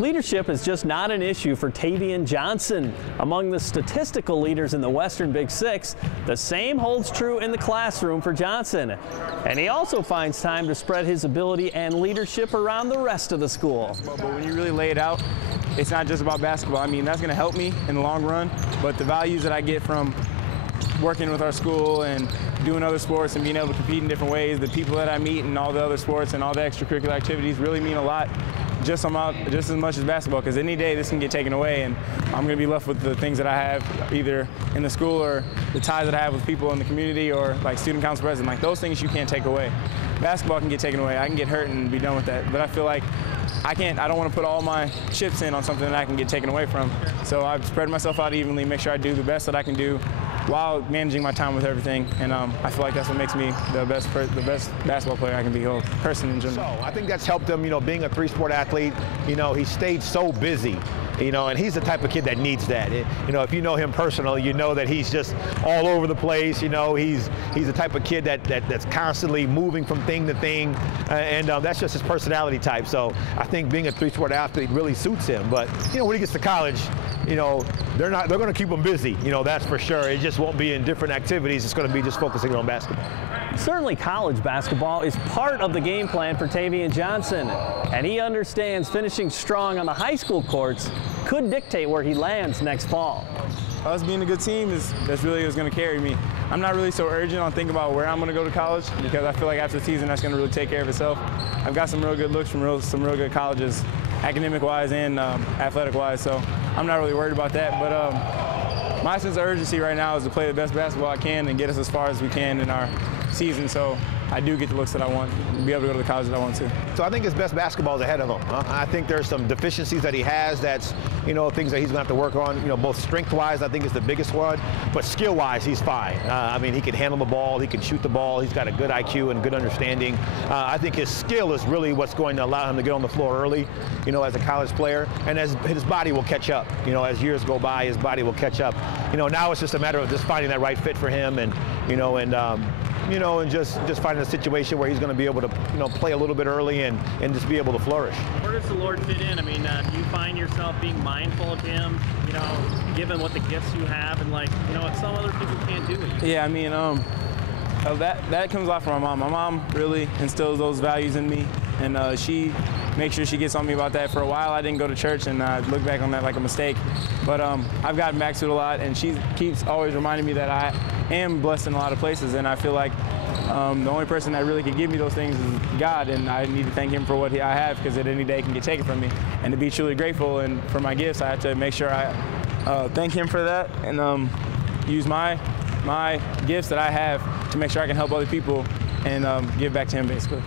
Leadership is just not an issue for Tayvian Johnson. Among the statistical leaders in the Western Big Six, the same holds true in the classroom for Johnson. And he also finds time to spread his ability and leadership around the rest of the school. But when you really lay it out, it's not just about basketball. I mean, that's going to help me in the long run, but the values that I get from working with our school and doing other sports and being able to compete in different ways, the people that I meet and all the other sports and all the extracurricular activities really mean a lot, just as much as basketball, because any day this can get taken away and I'm going to be left with the things that I have either in the school or the ties that I have with people in the community or like student council president. Like those things you can't take away. Basketball can get taken away. I can get hurt and be done with that, but I feel like I don't want to put all my chips in on something that I can get taken away from. So I've spread myself out evenly, make sure I do the best that I can do while managing my time with everything, and I feel like that's what makes me the best basketball player I can be, or person in general. So I think that's helped him, being a three-sport athlete. He stayed so busy, and he's the type of kid that needs that. If you know him personally, you know that he's just all over the place. He's the type of kid that's constantly moving from thing to thing, and that's just his personality type. So I think being a three-sport athlete really suits him. But when he gets to college, they're going to keep him busy. That's for sure. It just won't be in different activities. It's going to be just focusing on basketball. Certainly college basketball is part of the game plan for Tayvian Johnson, and he understands finishing strong on the high school courts could dictate where he lands next fall. Us being a good team that's really what's going to carry me. I'm not really so urgent on thinking about where I'm going to go to college, because I feel like after the season that's going to really take care of itself. I've got some real good looks from some real good colleges, academic-wise and athletic-wise, so I'm not really worried about that. But my sense of urgency right now is to play the best basketball I can and get us as far as we can in our season, so I do get the looks that I want, and be able to go to the college that I want to. So I think his best basketball is ahead of him. I think there's some deficiencies that he has that's, things that he's going to have to work on. Both strength-wise, I think is the biggest one, but skill-wise, he's fine. I mean, he can handle the ball, he can shoot the ball, he's got a good IQ and good understanding. I think his skill is really what's going to allow him to get on the floor early, as a college player, and as his body will catch up. As years go by, his body will catch up. Now it's just a matter of just finding that right fit for him, and and just finding a situation where he's going to be able to, play a little bit early and just be able to flourish. Where does the Lord fit in? I mean, do you find yourself being mindful of him, given what the gifts you have and what some other people can't do? Yeah, I mean, that comes a lot from my mom. My mom really instills those values in me, and she makes sure she gets on me about that. For a while, I didn't go to church, and I look back on that like a mistake. But I've gotten back to it a lot, and she keeps always reminding me that I am blessed in a lot of places, and I feel like the only person that really can give me those things is God, and I need to thank him for what I have, because at any day it can get taken from me. And to be truly grateful and for my gifts, I have to make sure I thank him for that, and use my gifts that I have to make sure I can help other people and give back to him, basically.